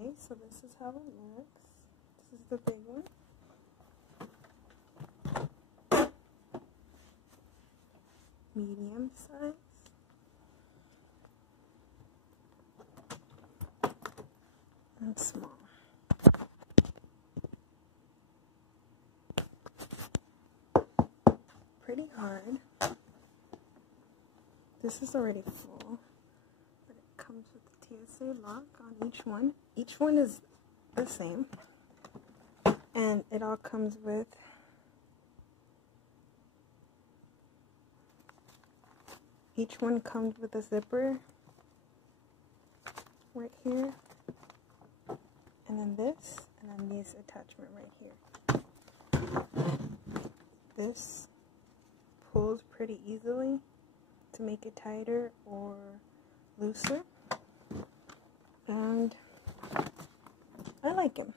Okay, so this is how it looks. This is the big one. Medium size. And small. Pretty hard. This is already full, but it comes with the TSA lock on each one. Each one is the same, and it all comes with each one comes with a zipper right here, and then this, and then this attachment right here. This pulls pretty easily to make it tighter or looser, and I like him.